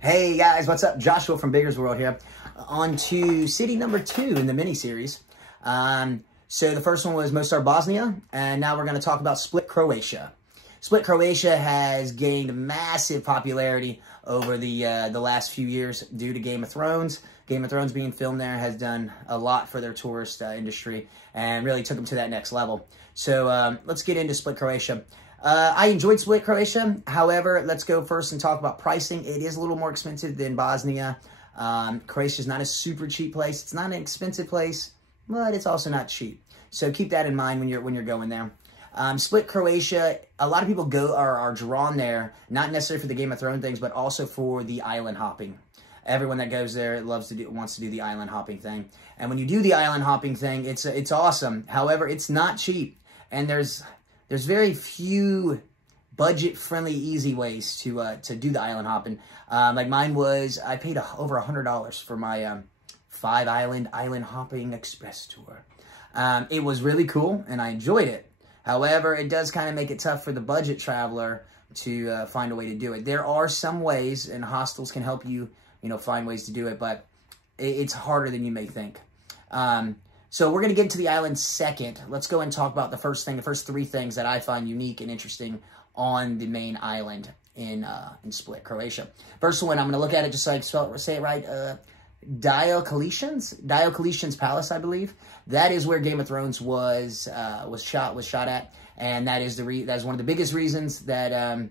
Hey guys, what's up? Joshua from Bigger's World here. On to city number 2 in the mini-series. So the first one was Mostar, Bosnia, and now we're going to talk about Split, Croatia. Split, Croatia has gained massive popularity over the last few years due to Game of Thrones. Game of Thrones being filmed there has done a lot for their tourist industry and really took them to that next level. So let's get into Split, Croatia. I enjoyed Split, Croatia. However, let's go first and talk about pricing. It is a little more expensive than Bosnia. Croatia is not a super cheap place. It's not an expensive place, but it's also not cheap. So keep that in mind when you're going there. Split, Croatia, a lot of people are drawn there, not necessarily for the Game of Thrones things, but also for the island hopping. Everyone that goes there wants to do the island hopping thing. And when you do the island hopping thing, it's awesome. However, it's not cheap, and there's very few budget-friendly, easy ways to do the island hopping. Like mine was, I paid over $100 for my 5-island hopping express tour. It was really cool, and I enjoyed it. However, it does kind of make it tough for the budget traveler to find a way to do it. There are some ways, and hostels can help you, find ways to do it, but it's harder than you may think. So we're going to get into the island second. Let's go and talk about the first 3 things that I find unique and interesting on the main island in Split, Croatia. First one, I'm going to look at it just so I say it right. DIOCLETIAN'S palace, I believe. That is where Game of Thrones was shot at, and that is one of the biggest reasons that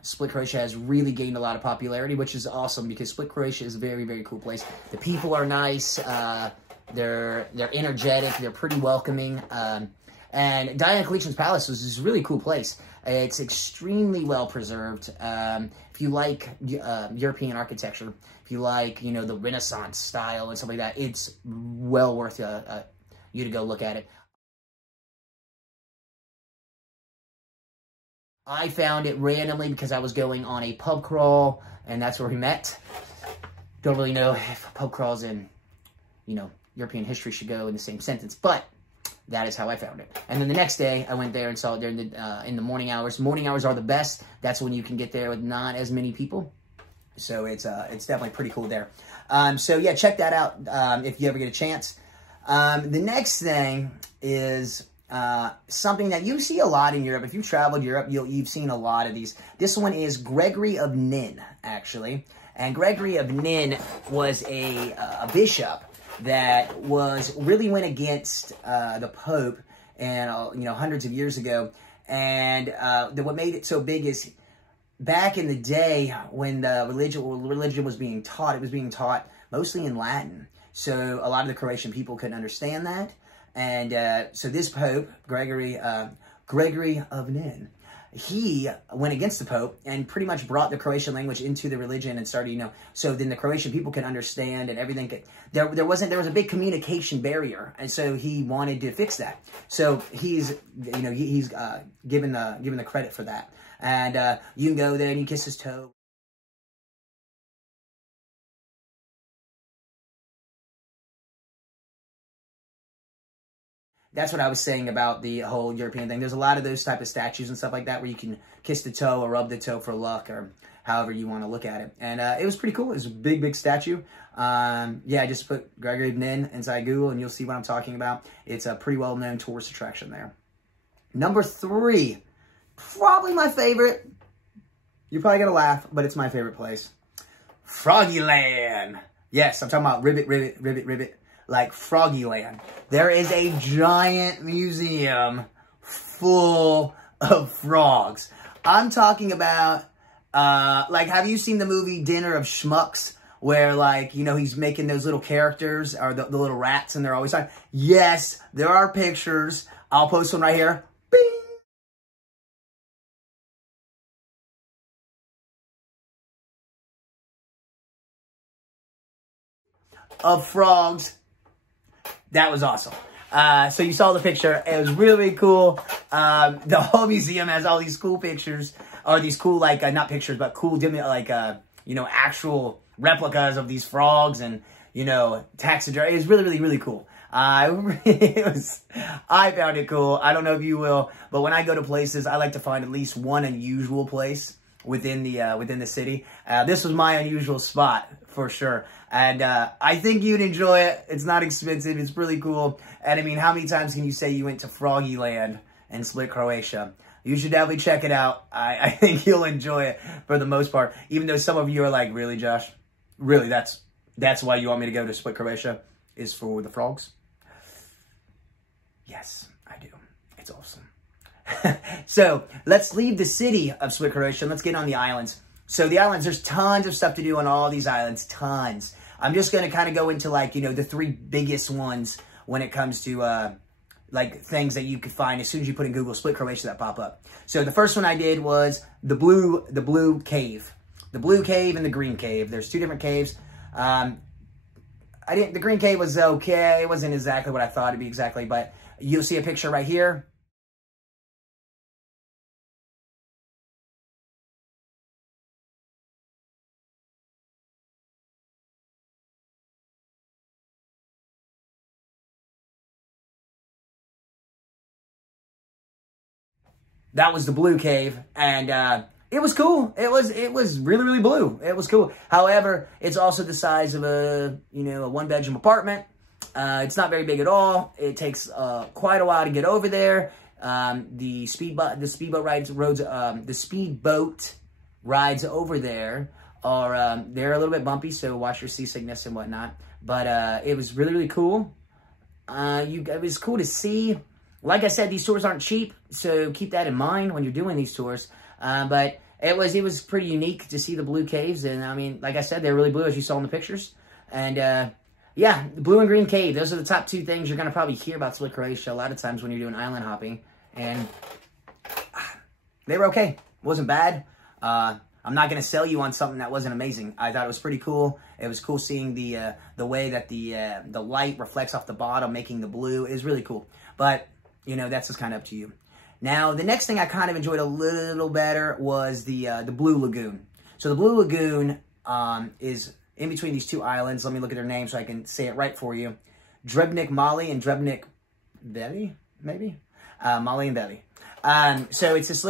Split, Croatia has really gained a lot of popularity, which is awesome because Split, Croatia is a very, very cool place. The people are nice. They're energetic. They're pretty welcoming. And DIOCLETIAN'S palace was this really cool place. It's extremely well preserved. If you like European architecture, if you like the Renaissance style and stuff like that, it's well worth you to go look at it. I found it randomly because I was going on a pub crawl, and that's where we met. Don't really know if pub crawls and European history should go in the same sentence, but that is how I found it. And then the next day, I went there and saw it there in the morning hours. Morning hours are the best. That's when you can get there with not as many people. So it's definitely pretty cool there. So yeah, check that out if you ever get a chance. The next thing is something that you see a lot in Europe. If you've traveled Europe, you've seen a lot of these. This one is Gregory of Nin, actually. And Gregory of Nin was a bishop that really went against the Pope and hundreds of years ago. And what made it so big is back in the day when the religion was being taught, it was being taught mostly in Latin. So a lot of the Croatian people couldn't understand that. And so this Pope, Gregory of Nin, he went against the Pope and pretty much brought the Croatian language into the religion and started, so then the Croatian people can understand and everything. There was a big communication barrier, and so he wanted to fix that. So he's given the credit for that. And you can go there and you kiss his toe. That's what I was saying about the whole European thing. There's a lot of those type of statues and stuff like that where you can kiss the toe or rub the toe for luck or however you want to look at it. And it was pretty cool. It was a big, big statue. Yeah, just put Gregory of Nin inside Google and you'll see what I'm talking about. It's a pretty well-known tourist attraction there. Number 3, probably my favorite. You're probably going to laugh, but it's my favorite place. Froggyland. Yes, I'm talking about ribbit, ribbit, ribbit, ribbit. Like Froggyland. There is a giant museum full of frogs. I'm talking about, have you seen the movie Dinner of Schmucks? Where, he's making those little characters, or the little rats, and they're always talking. Yes, there are pictures. I'll post one right here. Bing! Of frogs. That was awesome. So you saw the picture. It was really, really cool. The whole museum has all these cool pictures, or these cool, not pictures, but cool, actual replicas of these frogs and, taxidermy. It was really, really, really cool. I found it cool. I don't know if you will, but when I go to places, I like to find at least one unusual place within the city. This was my unusual spot for sure. And I think you'd enjoy it. It's not expensive. It's really cool. And I mean, how many times can you say you went to Froggy Land in Split, Croatia? You should definitely check it out. I think you'll enjoy it for the most part. Even though some of you are like, really, Josh? Really, that's why you want me to go to Split, Croatia? Is for the frogs? Yes, I do. It's awesome. So let's leave the city of Split, Croatia, and let's get on the islands. So the islands, there's tons of stuff to do on all these islands, tons. I'm just going to kind of go into like, you know, the 3 biggest ones when it comes to like things that you could find as soon as you put in Google Split, Croatia that pop up. So the first one I did was the blue cave. The blue cave and the green cave. There's 2 different caves. The green cave was okay. It wasn't exactly what I thought it'd be exactly, but you'll see a picture right here. That was the blue cave, and it was cool. It was really, really blue. It was cool. However, it's also the size of a 1-bedroom apartment. It's not very big at all. It takes quite a while to get over there. The speedboat rides over there are they're a little bit bumpy, so watch your seasickness and whatnot. But it was really, really cool. It was cool to see. Like I said, these tours aren't cheap, so keep that in mind when you're doing these tours. But it was pretty unique to see the blue caves, and I mean, like I said, they're really blue as you saw in the pictures. And yeah, the blue and green cave, those are the top 2 things you're going to probably hear about Split, Croatia a lot of times when you're doing island hopping. And they were okay. It wasn't bad. I'm not going to sell you on something that wasn't amazing. I thought it was pretty cool. It was cool seeing the way that the light reflects off the bottom, making the blue. It was really cool. But you know, that's just kind of up to you. Now, the next thing I kind of enjoyed a little better was the Blue Lagoon. So the Blue Lagoon is in between these 2 islands. Let me look at their names so I can say it right for you. Drebnik Mali and Drebnik Veli, maybe? Mali and Veli. So it's this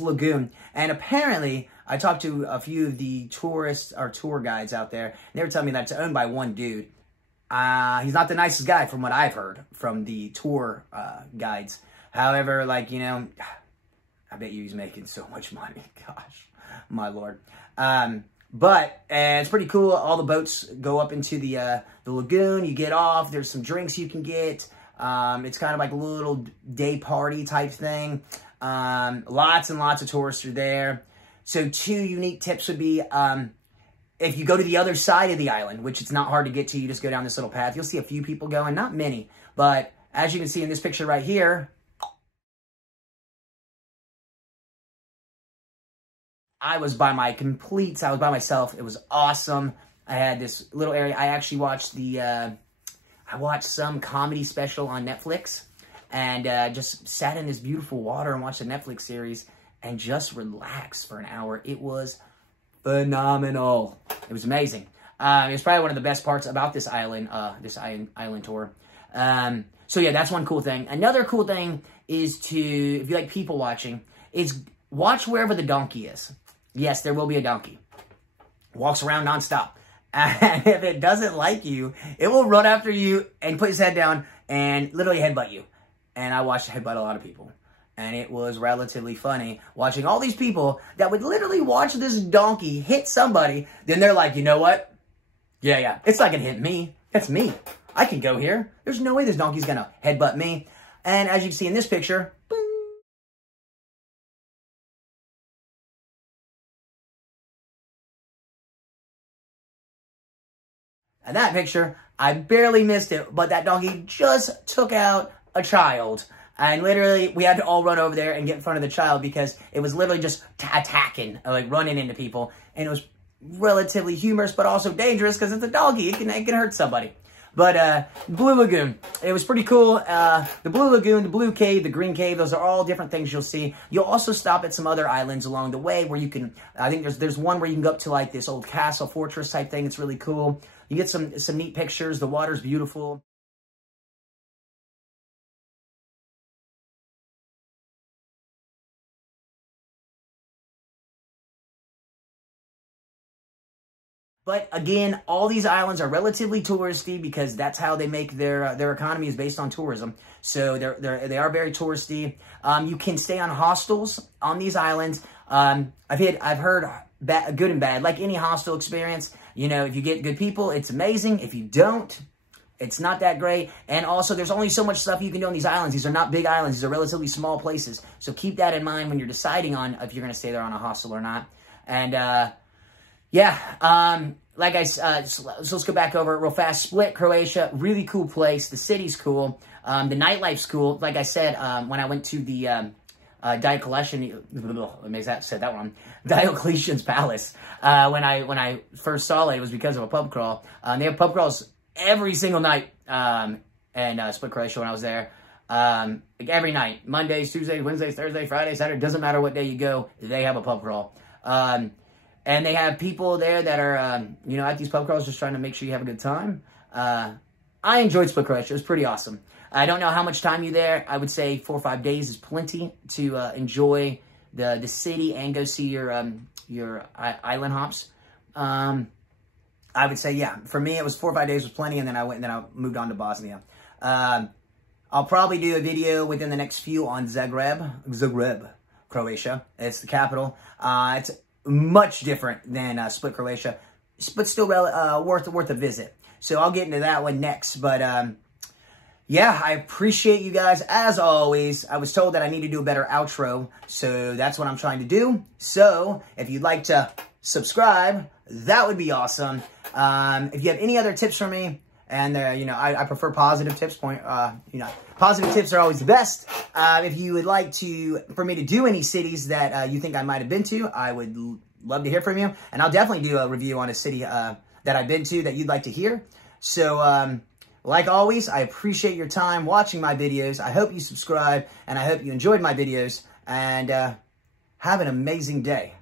lagoon. And apparently, I talked to a few of the tourists or tour guides out there. And they were telling me that it's owned by one dude. He's not the nicest guy from what I've heard from the tour guides. However, like, you know, I bet you he's making so much money. Gosh, my Lord. But it's pretty cool. All the boats go up into the lagoon. You get off. There's some drinks you can get. It's kind of like a little day party type thing. Lots and lots of tourists are there. So 2 unique tips would be... if you go to the other side of the island, which it's not hard to get to, you just go down this little path. You'll see a few people going, not many. But as you can see in this picture right here, I was by myself. It was awesome. I had this little area. I actually watched I watched some comedy special on Netflix and just sat in this beautiful water and watched a Netflix series and just relaxed for an hour. It was phenomenal. It was amazing. It was probably one of the best parts about this island tour. So yeah, that's one cool thing. Another cool thing is if you like people watching, is watch wherever the donkey is. Yes, there will be a donkey. Walks around nonstop. And if it doesn't like you, it will run after you and put his head down and literally headbutt you. And I watched it headbutt a lot of people. And it was relatively funny watching all these people that would literally watch this donkey hit somebody. Then they're like, you know what? Yeah, it's not going to hit me. That's me. I can go here. There's no way this donkey's going to headbutt me. And as you can see in this picture, boom. And that picture, I barely missed it, but that donkey just took out a child. And literally, we had to all run over there and get in front of the child because it was literally just attacking, like running into people. And it was relatively humorous, but also dangerous because it's a doggy. It can hurt somebody. But Blue Lagoon, it was pretty cool. The Blue Lagoon, the Blue Cave, the Green Cave, those are all different things you'll see. You'll also stop at some other islands along the way where you can, I think there's one where you can go up to like this old castle fortress type thing. It's really cool. You get some neat pictures. The water's beautiful. But again, all these islands are relatively touristy because that's how they make their economy is based on tourism. So they are very touristy. You can stay on hostels on these islands. I've heard good and bad, like any hostel experience. You know, if you get good people, it's amazing. If you don't, it's not that great. And also, there's only so much stuff you can do on these islands. These are not big islands. These are relatively small places. So keep that in mind when you're deciding on if you're going to stay there on a hostel or not. And yeah, like so let's go back over it real fast. Split, Croatia, really cool place. The city's cool. The nightlife's cool. Like I said, when I went to the Diocletian's Palace, when I first saw it, it was because of a pub crawl. They have pub crawls every single night, and Split, Croatia when I was there. Like every night, Mondays, Tuesdays, Wednesdays, Thursdays, Fridays, Saturday, doesn't matter what day you go, they have a pub crawl. And they have people there that are, you know, at these pub crawls just trying to make sure you have a good time. I enjoyed Split, Croatia. It was pretty awesome. I don't know how much time you're there. I would say 4 or 5 days is plenty to enjoy the city and go see your island hops. I would say, yeah, for me, it was 4 or 5 days was plenty, and then I moved on to Bosnia. I'll probably do a video within the next few on Zagreb, Croatia. It's the capital. It's much different than Split, Croatia, but still worth a visit. So I'll get into that one next. But yeah, I appreciate you guys as always. I was told that I need to do a better outro, so that's what I'm trying to do. So if you'd like to subscribe, that would be awesome. If you have any other tips for me, and you know, I prefer positive tips. You know, positive tips are always the best. If you would like for me to do any cities that you think I might have been to, I would love to hear from you. And I'll definitely do a review on a city that I've been to that you'd like to hear. So, like always, I appreciate your time watching my videos. I hope you subscribe, and I hope you enjoyed my videos. And have an amazing day.